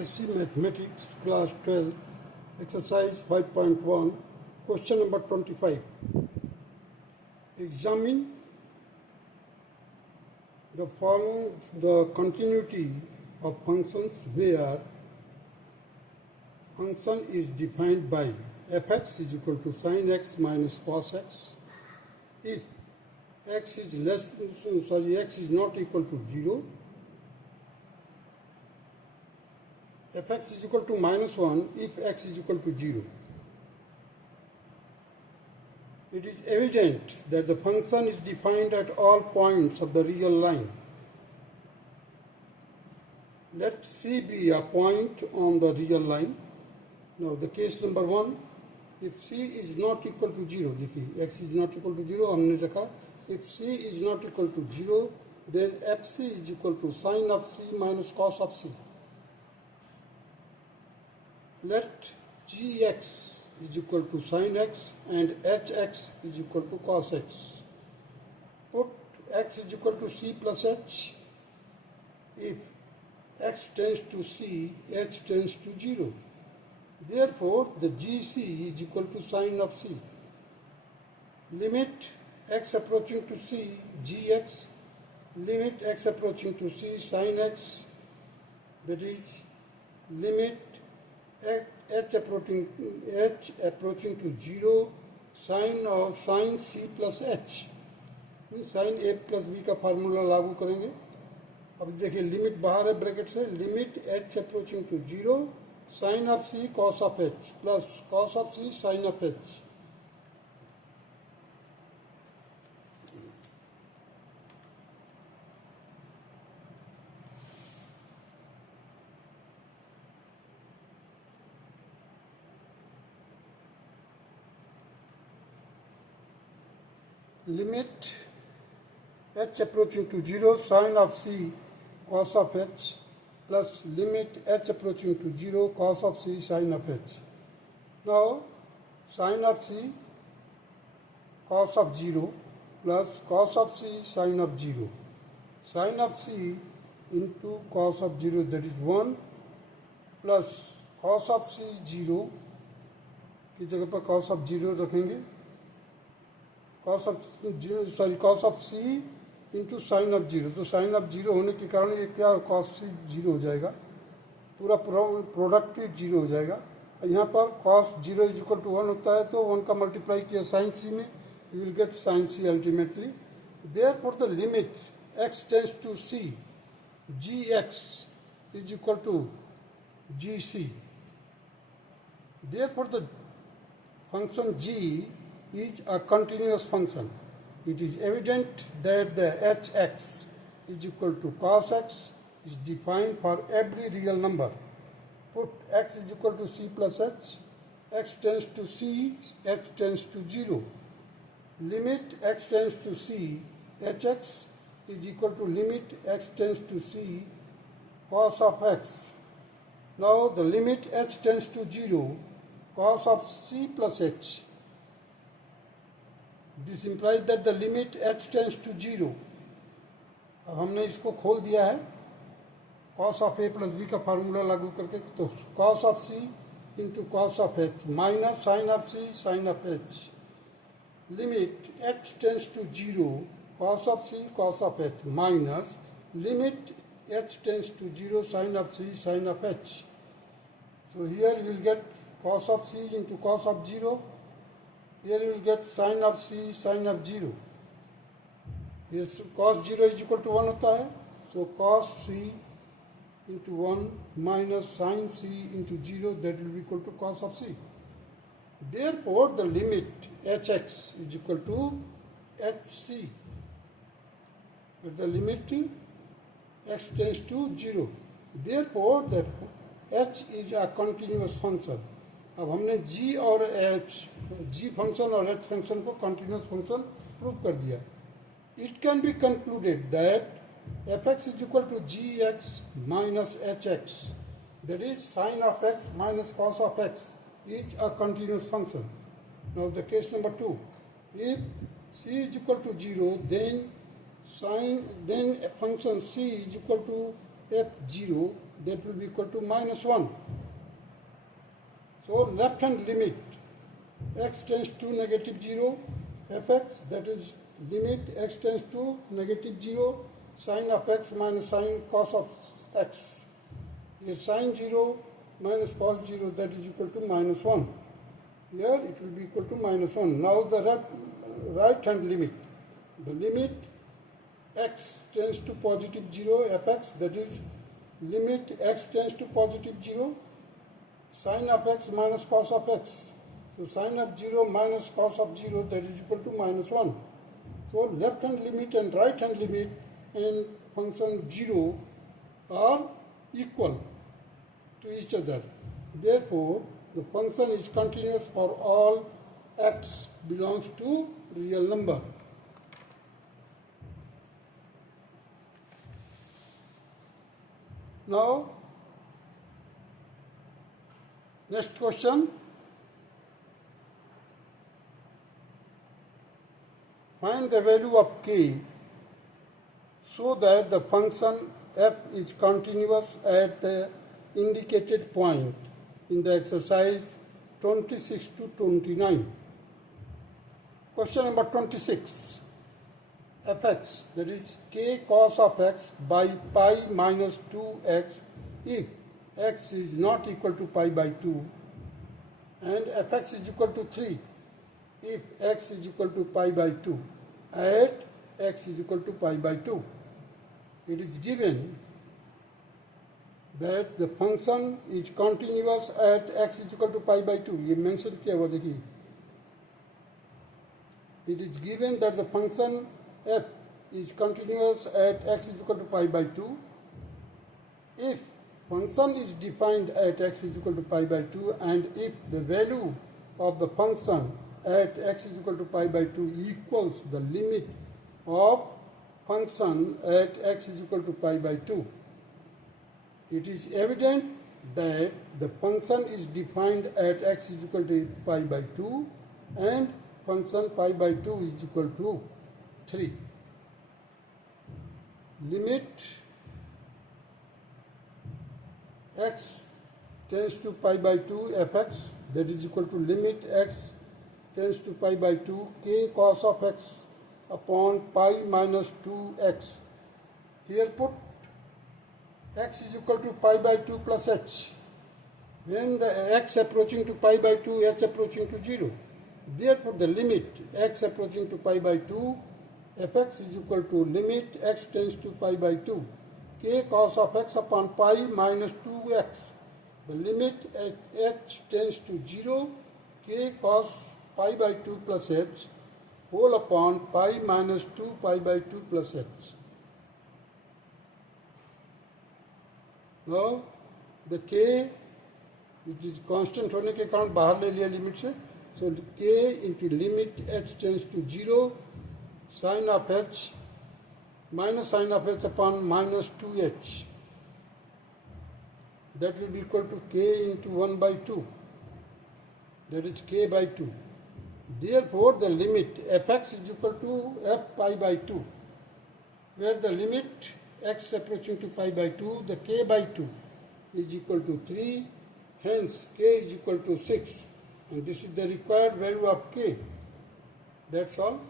CBSE Mathematics Class 12 Exercise 5.1 Question number 25. Examine the following the continuity of functions where function is defined by fx is equal to sin x minus cos x. If x is not equal to 0, fx is equal to minus 1 if x is equal to 0. It is evident that the function is defined at all points of the real line. Let C be a point on the real line. Now the case number 1, if C is not equal to 0, देखिए x is not equal to 0 हमने रखा. If C is not equal to 0, then fc is equal to sin of C minus cos of C. Let gx is equal to sin x and hx is equal to cos x. Put x is equal to c plus h. If x tends to c, h tends to 0. Therefore, the gc is equal to sin of c. Limit x approaching to c, gx. Limit x approaching to c, sin x. That is, limit h approaching to 0, sin c plus h. sin a plus b का formula लागू करेंगे. अब देखिए limit बाहर है bracket से. Limit h approaching to 0, sin of c cos of h plus cos of c sin of h. Limit h approaching to 0, sin of c cos of h plus limit h approaching to 0, cos of c sin of h. Now sin of c cos of 0 plus cos of c sin of 0. Sin of c into cos of 0, that is 1, plus cos of c 0 की जगह पर cos of 0 रखेंगे. cos of c into sine of 0. तो sign of 0 होने के कारण ये क्या cos c 0 हो जाएगा. पूरा प्रोडक्ट ही 0 हो जाएगा. यहाँ पर cos 0 इज इक्वल टू 1 होता है तो 1 का मल्टीप्लाई किया साइन c में, you will get sine c ultimately. Therefore the limit x tends to c, gx is equal to gc. Therefore the function g is a continuous function. It is evident that the hx is equal to cos x is defined for every real number. Put x is equal to c plus h. X tends to c, h tends to 0. Limit x tends to c, hx is equal to limit x tends to c, cos of x. Now the limit h tends to 0, cos of c plus h. This implies that the limit h tends to 0. अब हमने इसको खोल दिया है cos of a plus b का formula लागू करके. तो cos of c into cos of h minus sin of c sin of h. Limit h tends to 0, cos of c cos of h minus limit h tends to 0, sin of c sin of h. So here you will get cos of c into cos of 0. Here you will get sin of c sin of 0. Here cos 0 is equal to 1 होता है. So cos c into 1 minus sin c into 0, that will be equal to cos of c. Therefore the limit hx is equal to hc. But the limit x tends to 0. Therefore the h is a continuous function. अब हमने g और h, g function और h function को continuous function prove कर दिया. It can be concluded that fx is equal to gx minus hx, that is sin of x minus cos of x, is a continuous function. Now the case number 2, if c is equal to 0, then function c is equal to f0 that will be equal to minus 1. So left hand limit x tends to negative 0 fx, that is limit x tends to negative 0 sine of x minus sine cos of x. Here sine 0 minus cos 0, that is equal to minus 1. Here it will be equal to minus 1. Now the right hand limit, the limit x tends to positive 0 fx, that is limit x tends to positive 0 sine of x minus cos of x. So sine of 0 minus cos of 0, that is equal to minus 1. So left hand limit and right hand limit in function 0 are equal to each other. Therefore, the function is continuous for all x belongs to real number. Now, next question. Find the value of k so that the function f is continuous at the indicated point in the exercise 26 to 29. Question number 26. Fx, that is k cos of x by pi minus 2x if x is not equal to pi by 2 and fx is equal to 3 if x is equal to pi by 2 at x is equal to pi by 2. It is given that the function is continuous at x is equal to pi by 2. ये mention किया हुआ देखिए. It is given that the function f is continuous at x is equal to pi by 2 if function is defined at x is equal to pi by 2 and if the value of the function at x is equal to pi by 2 equals the limit of function at x is equal to pi by 2. It is evident that the function is defined at x is equal to pi by 2 and function pi by 2 is equal to 3. Limit x tends to pi by 2 fx, that is equal to limit x tends to pi by 2 k cos of x upon pi minus 2x. Here put x is equal to pi by 2 plus h. When the x approaching to pi by 2, h approaching to 0. Therefore, the limit x approaching to pi by 2, fx is equal to limit x tends to pi by 2, k cos of x upon pi minus 2x. The limit h tends to 0, k cos pi by 2 plus h whole upon pi minus 2 pi by 2 plus h. Now, the k, it is constant होने के कारण बाहर ले लिया limit से. So k into limit h tends to 0 sine of h minus sine of h upon minus 2h. That will be equal to k into 1 by 2. That is k by 2. Therefore, the limit fx is equal to f pi by 2, where the limit x approaching to pi by 2, the k by 2 is equal to 3, hence k is equal to 6, and this is the required value of k. That's all.